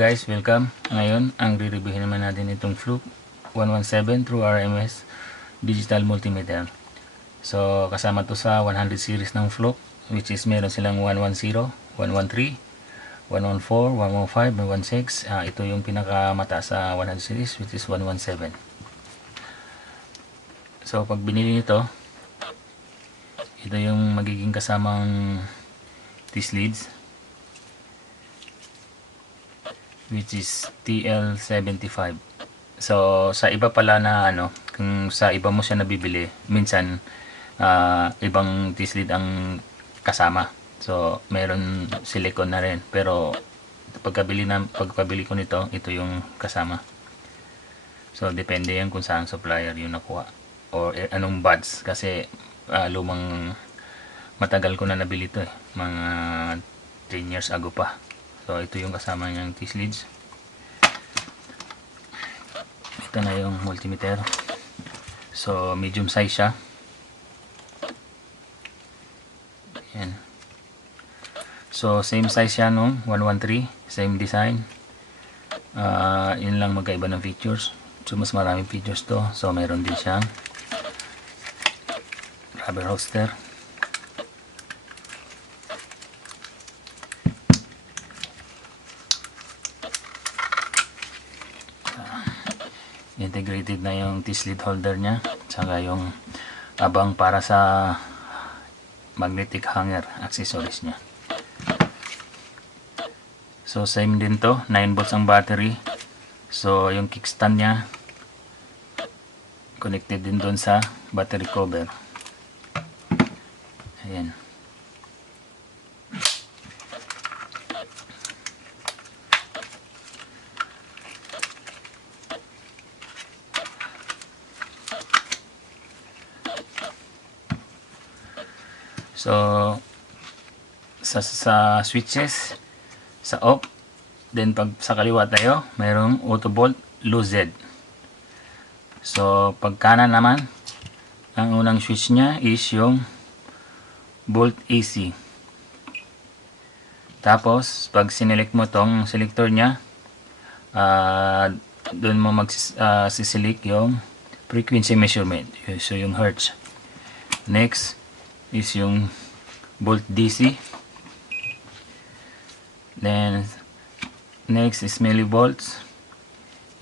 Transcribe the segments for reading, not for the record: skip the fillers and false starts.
guys, welcome. Ngayon, ang re-reviewin naman natin itong Fluke 117 True RMS Digital Multimeter. So, kasama to sa 100 series ng Fluke, which is meron silang 110, 113, 114, 115, 116. Ito yung pinakamataas sa 100 series, which is 117. So, pag binili nito, ito yung magiging kasamang T-sleeves, which is TL75. So sa iba pala na kung sa iba mo siya nabibili, minsan ibang T-sleeve ang kasama. So meron silicone na rin, pero pagkabili ko nito, ito yung kasama. So depende yan kung saan supplier yung nakuha or anong buds, kasi matagal ko na nabili ito mga 10 years ago pa. So ito yung kasama niyang T-sleeves. Ito na yung multimeter. So medium size siya. Ayan. So same size siya nung 113, same design. Yun lang magkaiba ng features. So mas maraming features to. So meron din siyang rubber holster. Integrated na yung T-sleeve holder nya, saka yung abang para sa magnetic hanger accessories nya. So same din to, 9 volts ang battery. So yung kickstand nya connected din doon sa battery cover. Ayan. So sa switches, sa off, then pag sa kaliwa tayo, mayroong auto bolt low Z. So pag kanan naman, ang unang switch nya is yung bolt AC. Tapos pag sinelect mo tong selector nya, doon mo mag-select yung frequency measurement, so yung hertz. Next is yung bolt DC. Then next is millivolts.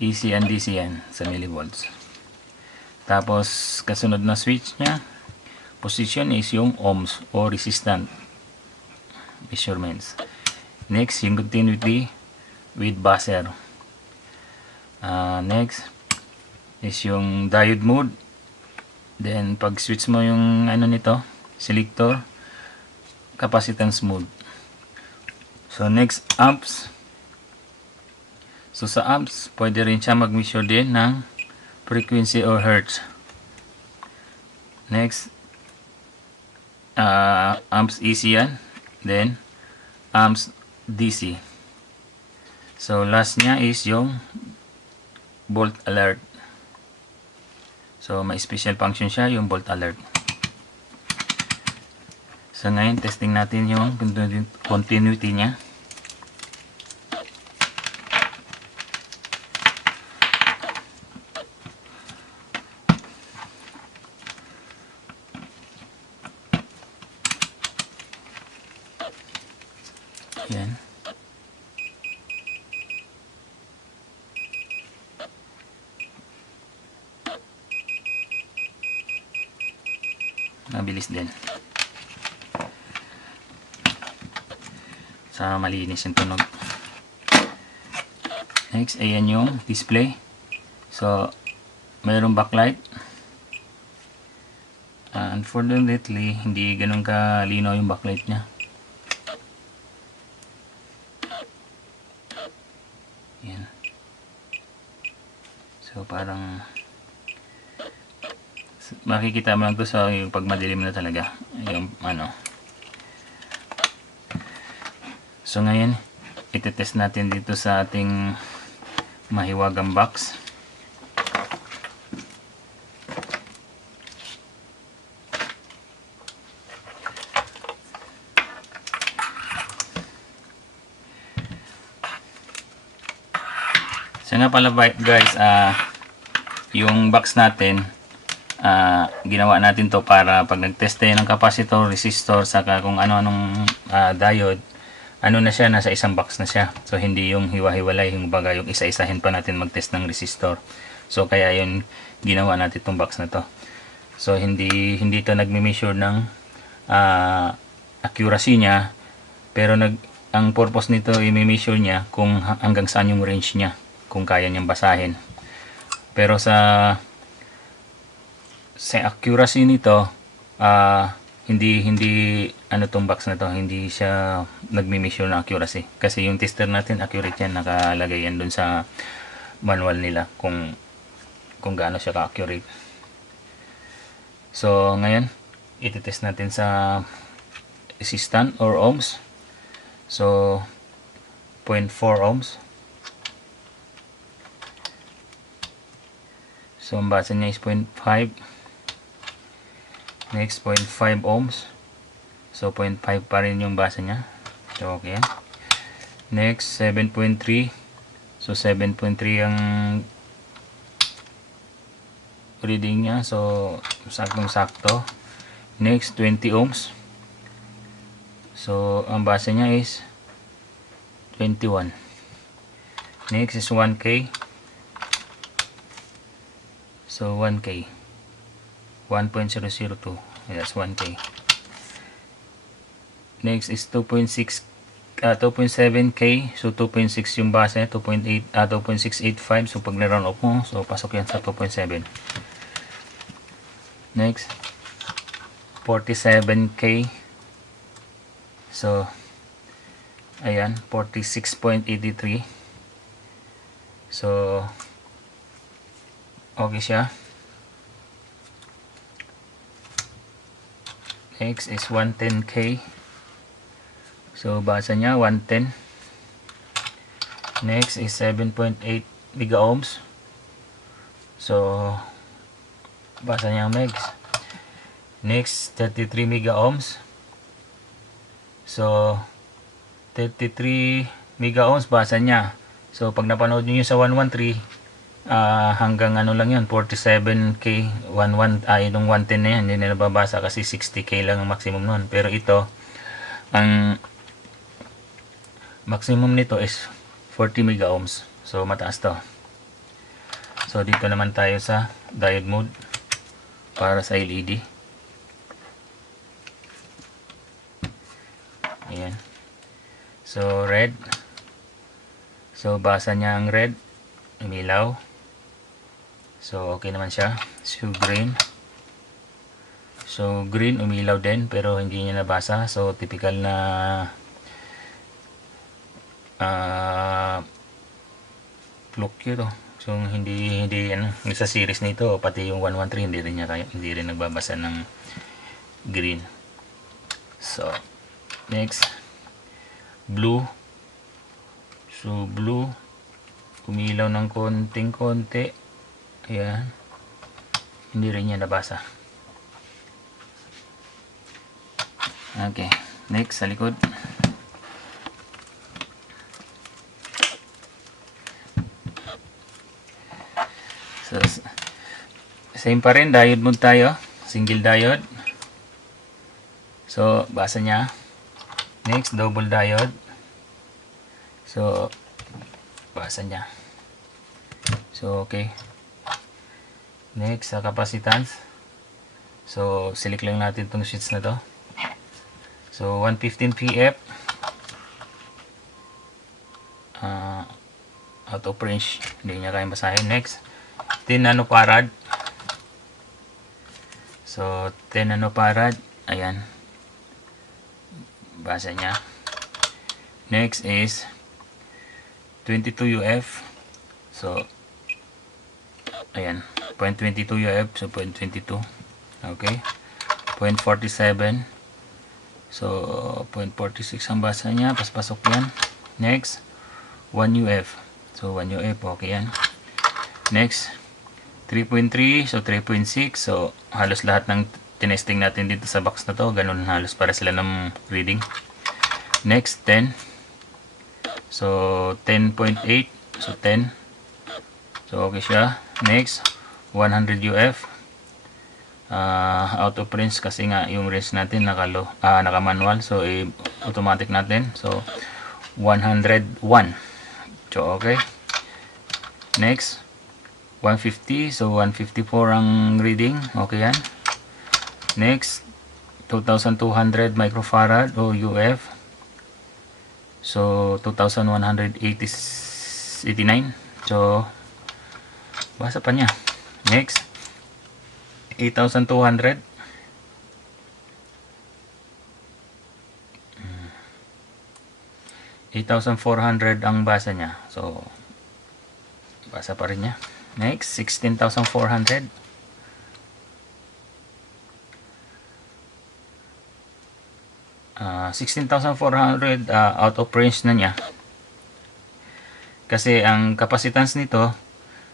AC and DC yan sa millivolts. Tapos kasunod na switch nya position is yung ohms o resistant measurements. Next yung continuity with buzzer. Next is yung diode mode. Then pag switch mo yung nito, selector, capacitance mode. So next, amps. So sa amps, pwede rin siya mag-measure din ng frequency or hertz. Next, amps AC yan. Then amps DC. So last nya is yung volt alert. So may special function siya, yung volt alert. So ngayon, testing natin yung continuity nya. Yan. Mabilis din. Sa malinis yung tunog. Next, ayan yung display. So mayroong backlight. Unfortunately, hindi ganun kalinaw yung backlight nya. Yan. So parang makikita mo lang to sa yung pag madilim na talaga yung So ngayon, itetest natin dito sa ating mahiwagang box. So nga pala guys, yung box natin, ginawa natin to para pag nag-test tayo ng capacitor, resistor, saka kung ano-anong diode, ano na siya, nasa isang box na siya. So hindi yung hiwa-hiwalay, yung baga yung isa-isahin pa natin mag-test ng resistor. So kaya yun ginawa natin tong box na to. So hindi to nagme-measure ng accuracy niya, pero ang purpose nito i-measure niya kung hanggang saan yung range niya, kung kaya niyang basahin. Pero sa accuracy nito, hindi ano tong box na to, hindi siya nagme-measure ng accuracy. Kasi yung tester natin accurate yan, nakalagay yan dun sa manual nila kung gaano siya ka-accurate. So ngayon, iti-test natin sa resistance or ohms. So 0.4 ohms. So ang basa niya is 0.5. Next 0.5 ohms. So 0.5 pa rin yung basa niya. So okay yan. Next 7.3. So 7.3 ang reading niya. So saktong sakto. Next 20 ohms. So ang basa niya is 21. Next is 1K. So 1K. 1.002. That's 1K. Next is 2.7K. So 2.6 yung base, 2.685. So pag na-round off mo, so pasok yan sa 2.7. Next 47K. So ayan, 46.83. So okay siya. Next is 110K. So basa niya 110. Next is 7.8 mega ohms. So basa niya megs. Next 33 mega ohms. So 33 mega ohms basa niya. So pag napanood niyo sa 113, hanggang ano lang yun, 47K, 11, yung 110 na yan, hindi na nababasa kasi 60K lang ang maximum nun. Pero ito, ang maximum nito is 40 mega ohms. So mataas to. So dito naman tayo sa diode mode para sa LED. Ayan. So red. So basa niya ang red, umilaw. So okay naman siya. So green. So green umilaw din pero hindi niya nabasa. So typical na fluke to. So hindi ano, sa series nito pati yung 113 hindi rin nagbabasa ng green. So next blue. So blue umilaw ng konting-konti. Ayan. Hindi rin niya nabasa. Okay. Next, sa likod. So, same pa rin. Diode mode tayo. Single diode. So, basa niya. Next, double diode. So, basa niya. So, okay. Next, sa capacitance. So, select lang natin itong sheets na to. So, 115 PF. Out of range. Hindi niya kayang basahin. Next, 10 nanofarad. So, 10 nanofarad. Ayan. Basa niya. Next is 22 UF. So, ayan. 0.22 UF. So, 0.22. Okay. 0.47. So, 0.46 ang basa niya. Paspasok yan. Next, 1 UF. So, 1 UF. Okay yan. Next, 3.3. So, 3.6. So, halos lahat ng tinesting natin dito sa box na to. Ganun halos para sila ng reading. Next, 10. So, 10.8. So, 10. So okay siya. Next, 100 UF. Auto rinse kasi nga yung rinse natin naka manual, so automatic natin. So 101. So okay. Next, 150. So 154 ang reading. Okay yan. Next, 2200 microfarad o UF. So 2189. So basa pa niya. Next, 8,200. 8,400 ang basa niya. So basa pa rin niya. Next, 16,400. 16,400 out of range na niya. Kasi ang capacitance nito,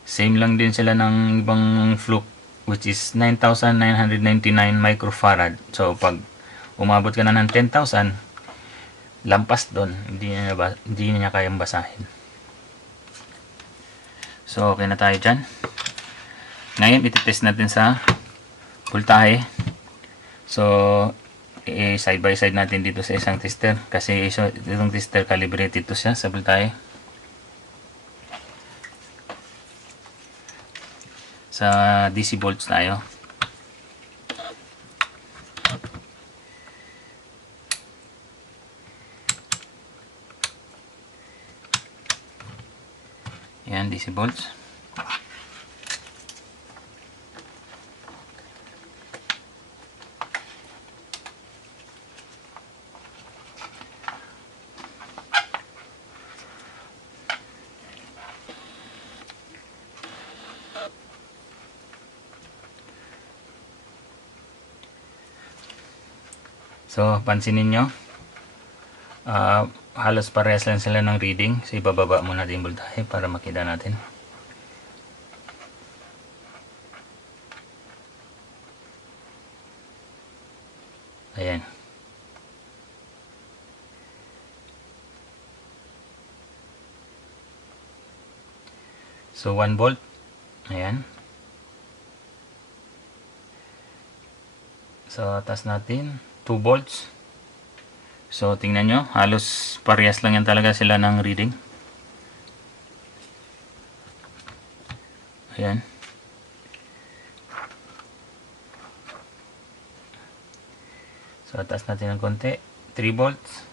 same lang din sila ng ibang Fluke, which is 9,999 microfarad. So pag umabot ka na ng 10,000, lampas doon, hindi niya kayang basahin. So okay na tayo dyan. Ngayon ititest natin sa voltahe. So side by side natin dito sa isang tester, kasi itong tester calibrated to siya sa voltahe. Sa DC volts tayo. Yan, DC volts. So, pansinin nyo, halos parehas lang sila ng reading. So, ibababa muna natin yung voltahe para makita natin. Ayan. So, 1 volt. Ayan. So, taas natin 2 volts. So tingnan nyo, halos parehas lang yan talaga sila ng reading. Ayan. So taas natin ng konti, 3 volts.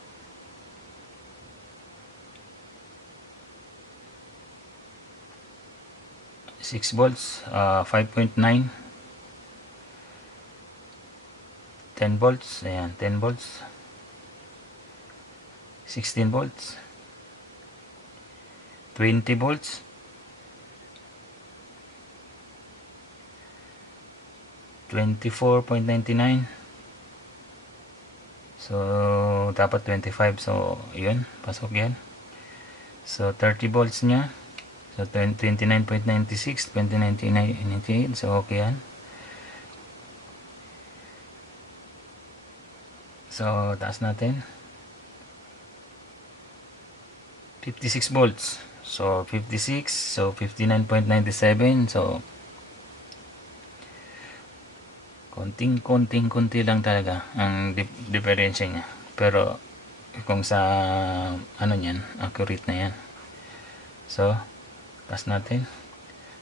Six volts, 5.9. 10 volts, ayan, 10 volts. 16 volts. 20 volts. 24.99. So dapat 25, so yun, pasok yan. So 30 volts niya. So 29.96, 29.98, so okay yan. So taas natin 56 volts. So 56, so 59.97. So konti lang talaga ang diferensya niya. Pero kung sa ano niyan, accurate na yan. So taas natin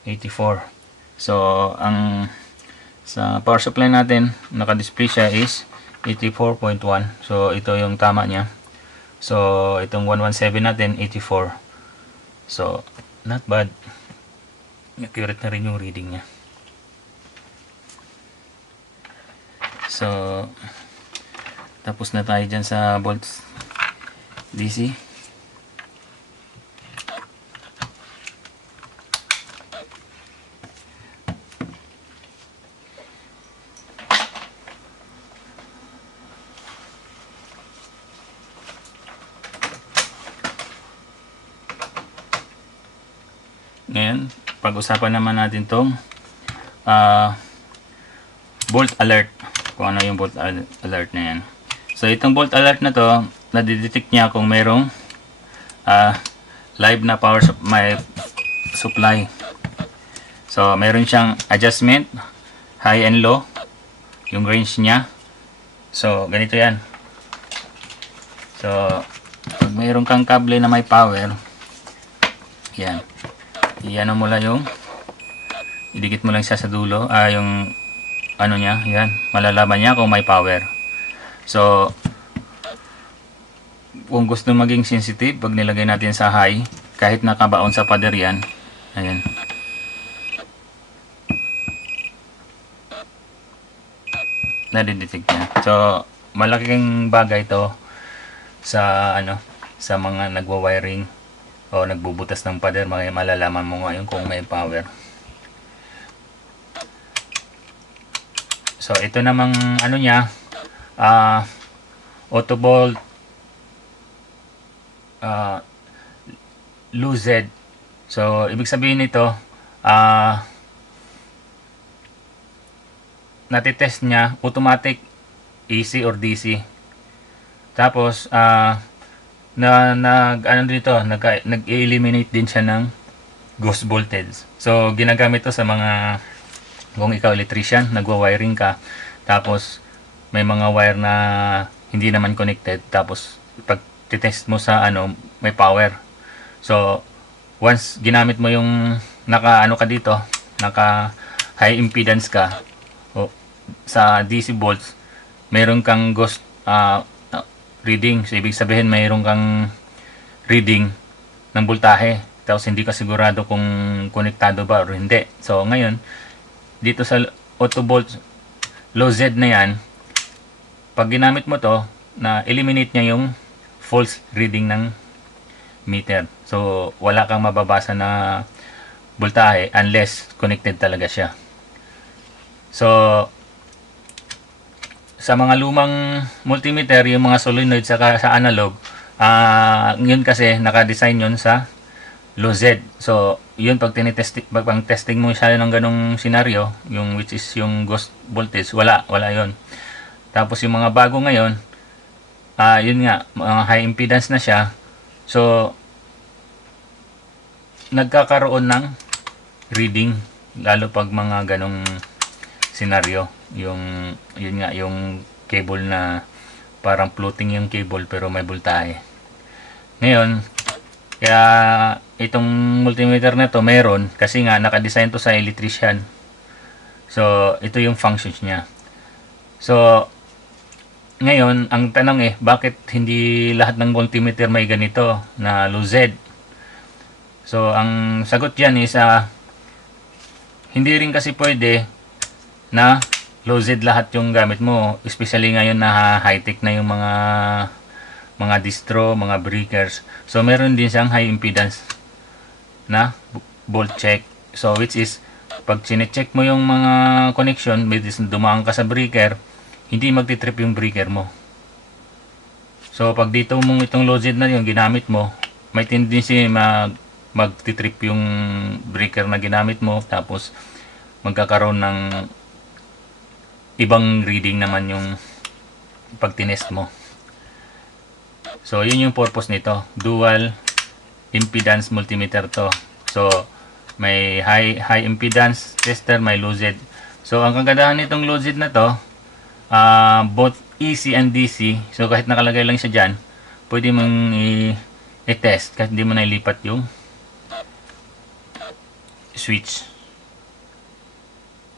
84. So ang sa power supply natin naka-display siya is 84.1. So ito yung tama niya. So itong 117 natin 84. So not bad. Accurate na rin yung reading niya. So tapos na tayo dyan sa volts DC. Ngayon, pag-usapan naman natin tong volt alert. Kung ano yung volt alert na yan. So, itong volt alert na to, nadidetect niya kung mayroong live na power may supply. So, meron siyang adjustment, high and low, yung range niya. So, ganito yan. So, pag mayroon kang kable na may power, yan. Iyan mo lang yung, idikit mo lang siya sa dulo, yung ano niya, yan. Malalaman niya kung may power. So, kung gusto maging sensitive, pag nilagay natin sa high, kahit nakabaon sa pader yan, ayan. Nadidetect niya. So, malaking bagay to sa sa mga nagwa-wiring o nagbubutas ng pader, malalaman mo ngayon kung may power. So, ito namang niya, auto bolt loosed. So, ibig sabihin nito, natitest niya automatic AC or DC. Tapos nag-eliminate din siya ng ghost voltage. So ginagamit to sa mga, kung ikaw electrician, nagwa-wiring ka, tapos may mga wire na hindi naman connected, tapos pag titest mo sa may power. So once ginamit mo yung naka high impedance ka, sa DC volts, mayroon kang ghost reading. So, ibig sabihin, mayroon kang reading ng voltahe. Tapos, hindi ka sigurado kung konektado ba o hindi. So, ngayon, dito sa auto volts low Z na yan, pag ginamit mo to, na eliminate niya yung false reading ng meter. So, wala kang mababasa na voltahe unless connected talaga siya. So, sa mga lumang multimeter, yung mga solenoid sa analog, yun kasi naka-design yun sa low Z. So, yun pag testing mo siya ng ganong scenario, yung which is yung ghost voltage, wala yun. Tapos yung mga bago ngayon, yun nga, high impedance na siya. So, nagkakaroon ng reading, lalo pag mga ganong scenario. Yun nga, yung cable na parang floating yung cable pero may voltahe. Ngayon, kaya itong multimeter na to meron kasi nga naka-design to sa electrician. So, ito yung functions niya. So, ngayon, ang tanong bakit hindi lahat ng multimeter may ganito na low Z? So, ang sagot yan is hindi rin kasi pwede na low Z lahat yung gamit mo, especially ngayon na high-tech na yung mga distro, mga breakers. So meron din siyang high impedance na volt check. So which is pag chine-check mo yung mga connection, dumaan ka sa breaker, hindi magti-trip yung breaker mo. So pag dito mong itong low Z na yung ginamit mo, may tendency magti-trip yung breaker na ginamit mo, tapos magkakaroon ng ibang reading naman yung pag tinest mo. So, yun yung purpose nito. Dual impedance multimeter to. So, may high impedance tester, may low Z. So, ang kagandahan nitong low Z na to, both AC and DC. So, kahit nakalagay lang siya dyan, pwede mong i-test kahit hindi mo na ilipat yung switch.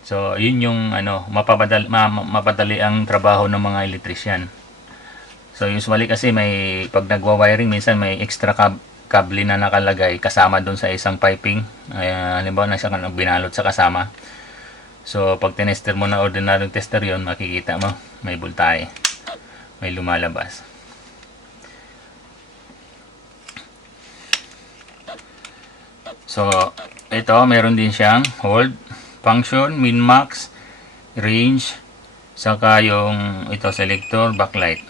So, yun yung mapadali ang trabaho ng mga electrician. So, usually kasi pag nagwa-wiring, minsan may extra kable na nakalagay kasama doon sa isang piping. Halimbawa na siya binalot sa kasama. So, pag tinester mo na ordinaryong tester yun, makikita mo, may voltahe. May lumalabas. So, ito, meron din siyang hold, function, min, max, range, saka yung ito selector, backlight.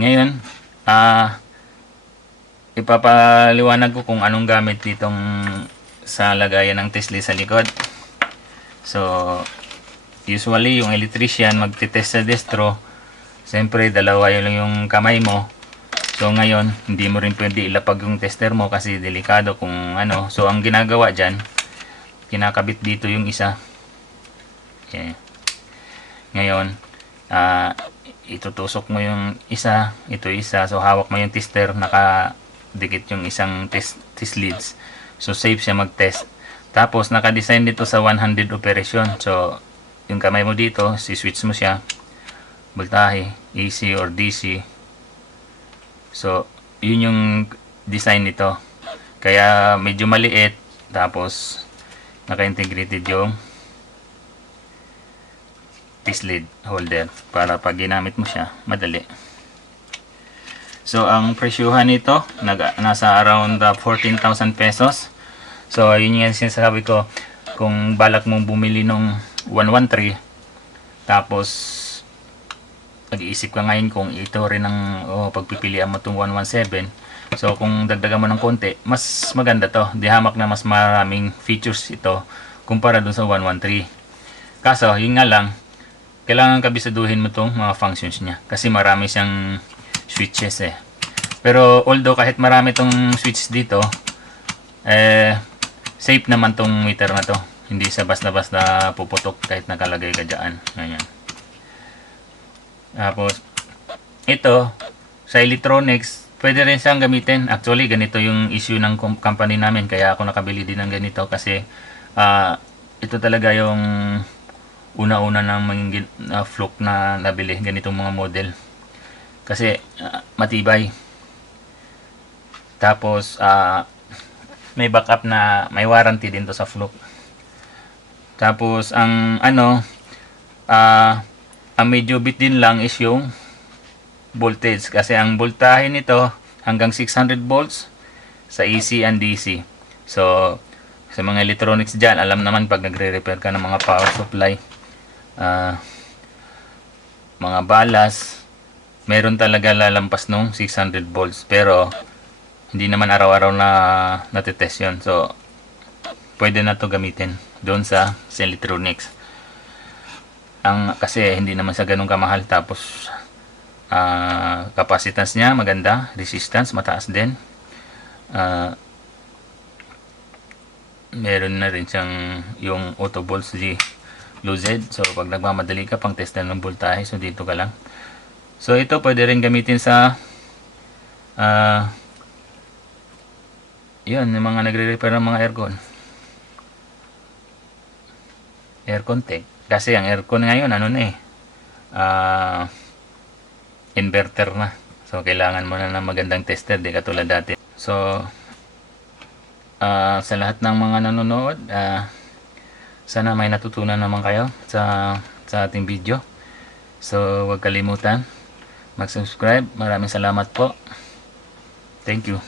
Ngayon, ipapaliwanag ko kung anong gamit ditong sa lagayan ng Tesla sa likod. So, usually yung electrician magtitest sa distro, siyempre dalawa yun lang yung kamay mo. So ngayon, hindi mo rin pwede ilapag yung tester mo kasi delikado kung ano. So ang ginagawa dyan, kinakabit dito yung isa. Okay. Ngayon, itutusok mo yung isa, ito isa. So hawak mo yung tester, nakadikit yung isang test leads. So safe siya mag-test. Tapos naka-design dito sa 100 operation. So yung kamay mo dito, si-switch mo siya. Voltahe, AC or DC. So, yun yung design nito. Kaya medyo maliit, tapos naka-integrated yung test lead holder para pag ginamit mo siya, madali. So, ang presyuhan nito, nasa around 14,000 pesos. So, yun yung sinasabi ko, kung balak mong bumili nung 113, tapos nag-iisip ka ngayon kung ito rin ang pagpipilian mo itong 117. So kung dagdagan mo ng konti, mas maganda to. Di hamak na mas maraming features ito kumpara dun sa 113. Kaso, yun nga lang, kailangan kabisaduhin mo itong mga functions niya. Kasi marami siyang switches eh. Pero although kahit marami itong switches dito, safe naman itong meter na to. Hindi sa basta-basta puputok kahit nakalagay ka dyan. Ganyan. Tapos, ito, sa electronics, pwede rin siyang gamitin. Actually, ganito yung issue ng company namin. Kaya ako nakabili din ng ganito. Kasi, ito talaga yung una-una ng mga fluke na nabili. Ganitong mga model. Kasi, matibay. Tapos, may backup na, may warranty din to sa fluke. Tapos, ang medyo bit din lang is yung voltage kasi ang voltahe nito hanggang 600 volts sa AC and DC. So sa mga electronics dyan, alam naman pag nagre-repair ka ng mga power supply, mga balas, meron talaga lalampas nung 600 volts, pero hindi naman araw-araw na natitest yun. So pwede na to gamitin doon sa electronics. Kasi hindi naman sa ganun kamahal, tapos capacitance niya maganda, resistance mataas din, meron na rin siyang yung auto volts G low Z. So pag nagmamadali ka pang test ng voltahe, so dito ka lang. So ito pwede rin gamitin sa yun, yung mga nagre-repair ng mga aircon tech. Kasi ang aircon ngayon, inverter na. So, kailangan mo na ng magandang tester, di katulad dati. So, sa lahat ng mga nanonood, sana may natutunan naman kayo sa ating video. So, huwag kalimutan mag-subscribe. Maraming salamat po. Thank you.